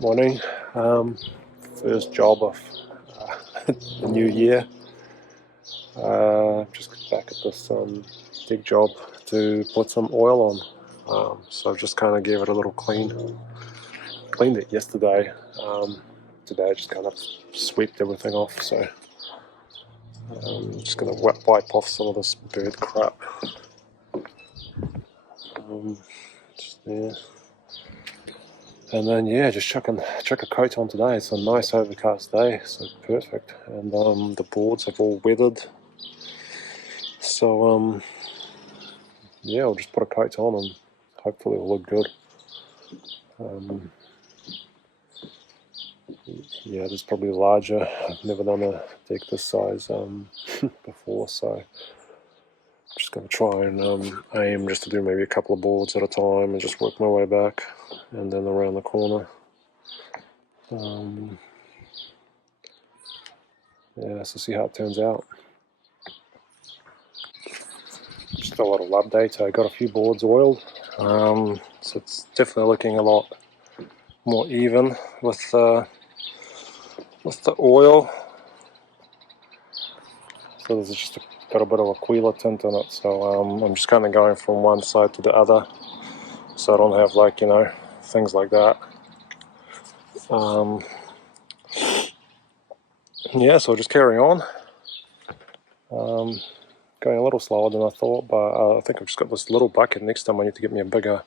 Morning. First job of the new year. Just got back at this dig job to put some oil on. So I've just kind of gave it a little clean. Cleaned it yesterday. Today I just kind of swept everything off. So I'm just going to wipe off some of this bird crap. Just there. And then yeah, just chuck a coat on today. It's a nice overcast day, so perfect. And the boards have all weathered. So yeah, I'll just put a coat on and hopefully it'll look good. Yeah, this is probably larger. I've never done a deck this size before, so I'm just going to try and aim just to do maybe a couple of boards at a time and just work my way back and then around the corner. Yeah, so see how it turns out. Just a little update. I got a few boards oiled, so it's definitely looking a lot more even with the oil. So there's just got a bit of a Kwila tint in it. So I'm just kind of going from one side to the other, so I don't have things like that. Yeah, so I'll just carry on. Going a little slower than I thought, but I think I've just got this little bucket. Next time I need to get me a bigger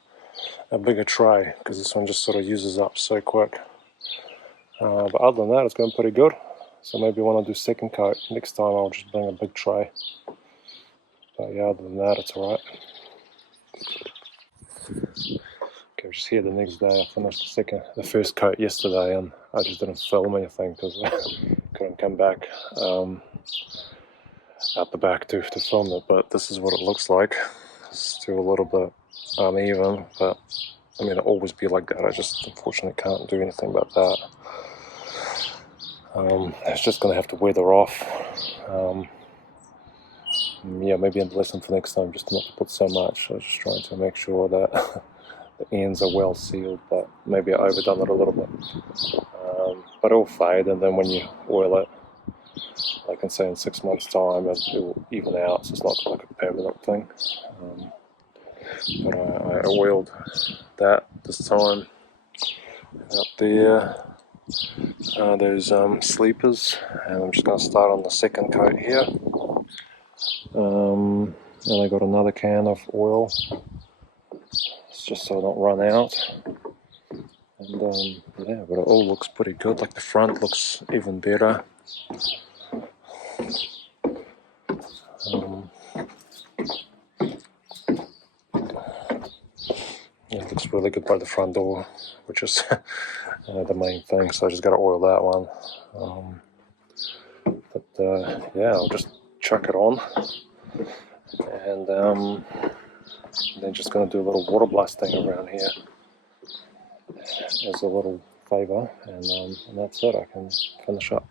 tray, because this one just sort of uses up so quick. But other than that, it's going pretty good. So maybe when I do second coat, next time I'll just bring a big tray. But yeah, other than that, it's alright. Okay, I was just here the next day. I finished the first coat yesterday, and I just didn't film anything because I couldn't come back out the back to film it. But this is what it looks like. It's still a little bit uneven, but I mean, it'll always be like that. I just unfortunately can't do anything about that. It's just going to have to weather off. Yeah, maybe a lesson for next time, just not to put so much. I was just trying to make sure that the ends are well sealed, but maybe I overdone it a little bit. But it'll fade, and then when you oil it, I can say in 6 months' time, it will even out, so it's not like a permanent thing. But I oiled that this time. Out there, those sleepers, and I'm just going to start on the second coat here. And I got another can of oil. It's just so I don't run out. And yeah, but it all looks pretty good. Like the front looks even better. Yeah, it looks really good by the front door, which is the main thing. So I just got to oil that one. But yeah, I'll just chuck it on, and then just going to do a little water blasting around here as a little favour, and that's it. I can finish up.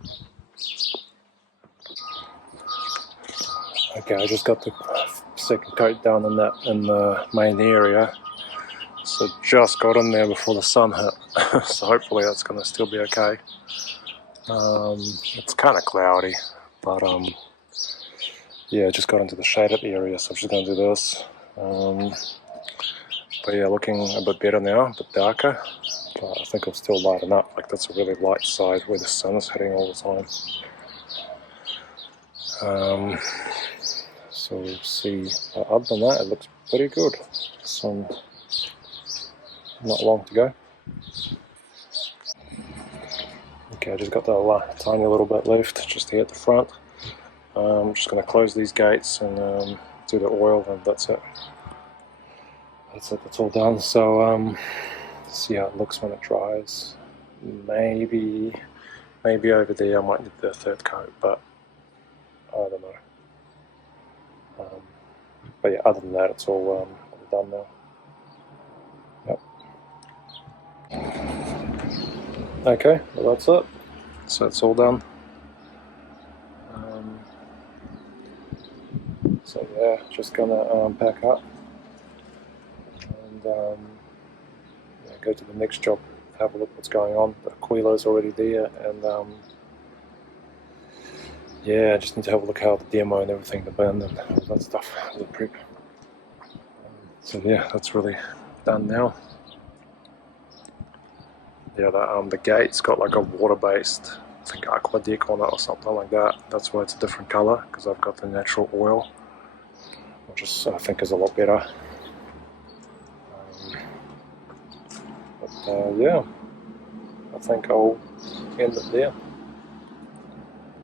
Okay, I just got the second coat down in the main area, so just got in there before the sun hit. So hopefully that's going to still be okay. It's kind of cloudy, but yeah, just got into the shaded area, so I'm just going to do this. But yeah, looking a bit better now, a bit darker. But I think it'll still lighten up. Like that's a really light side where the sun is hitting all the time. So we'll see. Other than that, it looks pretty good. So not long to go. Okay, I just got that tiny little bit left just here at the front. I'm just going to close these gates and do the oil, and that's it. That's it. That's all done. So see how it looks when it dries. Maybe over there I might need the third coat, but I don't know. But yeah, other than that, it's all done now. Yep. Okay, well that's it. So it's all done. So yeah, just gonna pack up and yeah, go to the next job have a look what's going on. The Kwila is already there, and yeah, I just need to have a look how the demo and everything, the bin and all that stuff, the prep. So yeah, that's really done now. Yeah, the gate's got like a water-based, I think, aqua deck on it or something like that. That's why it's a different colour, because I've got the natural oil, which is, I think, is a lot better. But yeah, I think I'll end it there.